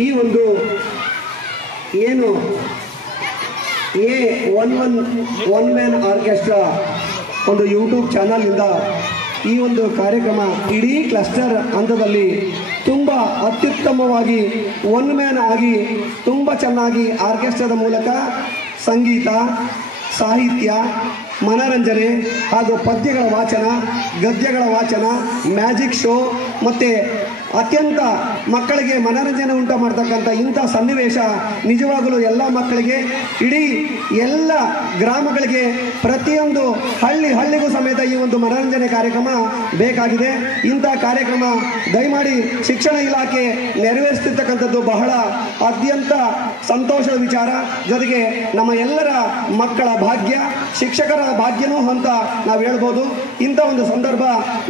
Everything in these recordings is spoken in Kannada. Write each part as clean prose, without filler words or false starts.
ಈ ಒಂದು ಏನು ಒನ್ ಮ್ಯಾನ್ ಆರ್ಕೆಸ್ಟ್ರಾ ಒಂದು ಯೂಟ್ಯೂಬ್ ಚಾನಲ್ನಿಂದ ಈ ಒಂದು ಕಾರ್ಯಕ್ರಮ ಇಡೀ ಕ್ಲಸ್ಟರ್ ಹಂತದಲ್ಲಿ ತುಂಬ ಅತ್ಯುತ್ತಮವಾಗಿ ಒನ್ ಮ್ಯಾನ್ ಆಗಿ ತುಂಬ ಚೆನ್ನಾಗಿ ಆರ್ಕೆಸ್ಟ್ರಾದ ಮೂಲಕ ಸಂಗೀತ, ಸಾಹಿತ್ಯ, ಮನರಂಜನೆ ಹಾಗೂ ಪದ್ಯಗಳ ವಾಚನ, ಗದ್ಯಗಳ ವಾಚನ, ಮ್ಯಾಜಿಕ್ ಶೋ ಮತ್ತು ಅತ್ಯಂತ ಮಕ್ಕಳಿಗೆ ಮನರಂಜನೆ ಉಂಟು ಮಾಡ್ತಕ್ಕಂಥ ಇಂಥ ಸನ್ನಿವೇಶ ನಿಜವಾಗಲೂ ಎಲ್ಲ ಮಕ್ಕಳಿಗೆ, ಇಡೀ ಎಲ್ಲ ಗ್ರಾಮಗಳಿಗೆ, ಪ್ರತಿಯೊಂದು ಹಳ್ಳಿಗೂ ಸಮೇತ ಈ ಒಂದು ಮನರಂಜನೆ ಕಾರ್ಯಕ್ರಮ ಬೇಕಾಗಿದೆ. ಇಂಥ ಕಾರ್ಯಕ್ರಮ ದಯಮಾಡಿ ಶಿಕ್ಷಣ ಇಲಾಖೆ ನೆರವೇರಿಸ್ತಿರ್ತಕ್ಕಂಥದ್ದು ಬಹಳ ಅತ್ಯಂತ ಸಂತೋಷದ ವಿಚಾರ. ಜೊತೆಗೆ ನಮ್ಮ ಎಲ್ಲರ ಮಕ್ಕಳ ಭಾಗ್ಯ, ಶಿಕ್ಷಕರ ಭಾಗ್ಯನೂ ಅಂತ ನಾವು ಹೇಳ್ಬೋದು. ಇಂಥ ಒಂದು ಸಂದರ್ಭ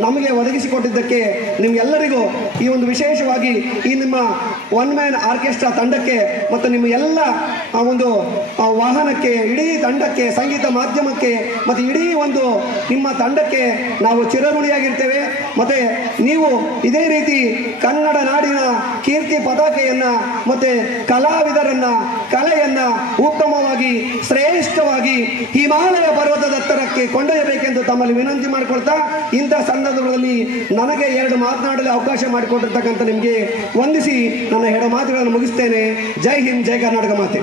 ನಮಗೆ ಒದಗಿಸಿಕೊಟ್ಟಿದ್ದಕ್ಕೆ ನಿಮಗೆಲ್ಲರಿಗೂ ಈ ಒಂದು ವಿಶೇಷವಾಗಿ ಈ ನಿಮ್ಮ ಒನ್ ಮ್ಯಾನ್ ಆರ್ಕೆಸ್ಟ್ರಾ ತಂಡಕ್ಕೆ ಮತ್ತು ನಿಮ್ಮ ಎಲ್ಲ ಒಂದು ವಾಹನಕ್ಕೆ, ಇಡೀ ತಂಡಕ್ಕೆ, ಸಂಗೀತ ಮಾಧ್ಯಮಕ್ಕೆ ಮತ್ತು ಇಡೀ ಒಂದು ನಿಮ್ಮ ತಂಡಕ್ಕೆ ನಾವು ಚಿರಋಣಿಯಾಗಿರ್ತೇವೆ. ಮತ್ತು ನೀವು ಇದೇ ರೀತಿ ಕನ್ನಡ ನಾಡಿನ ಕೀರ್ತಿ ಪತಾಕೆಯನ್ನು ಮತ್ತು ಕಲಾವಿದರನ್ನು, ಕಲೆಯನ್ನು ಉತ್ತಮವಾಗಿ, ಶ್ರೇಷ್ಠವಾಗಿ ಹಿಮಾಲಯ ಪರ್ವತದ ಎತ್ತರಕ್ಕೆ ಕೊಂಡೊಯ್ಯಬೇಕೆಂದು ತಮ್ಮಲ್ಲಿ ವಿನಂತಿ ಮಾಡಿಕೊಳ್ತಾ, ಇಂಥ ಸಂದರ್ಭದಲ್ಲಿ ನನಗೆ 2 ಮಾತನಾಡಲು ಅವಕಾಶ ಮಾಡಿಕೊಟ್ಟಿರ್ತಕ್ಕಂಥ ನಿಮಗೆ ವಂದಿಸಿ ನನ್ನ 2 ಮಾತುಗಳನ್ನು ಮುಗಿಸ್ತೇನೆ. ಜೈ ಹಿಂದ್, ಜೈ ಕರ್ನಾಟಕ ಮಾತೆ.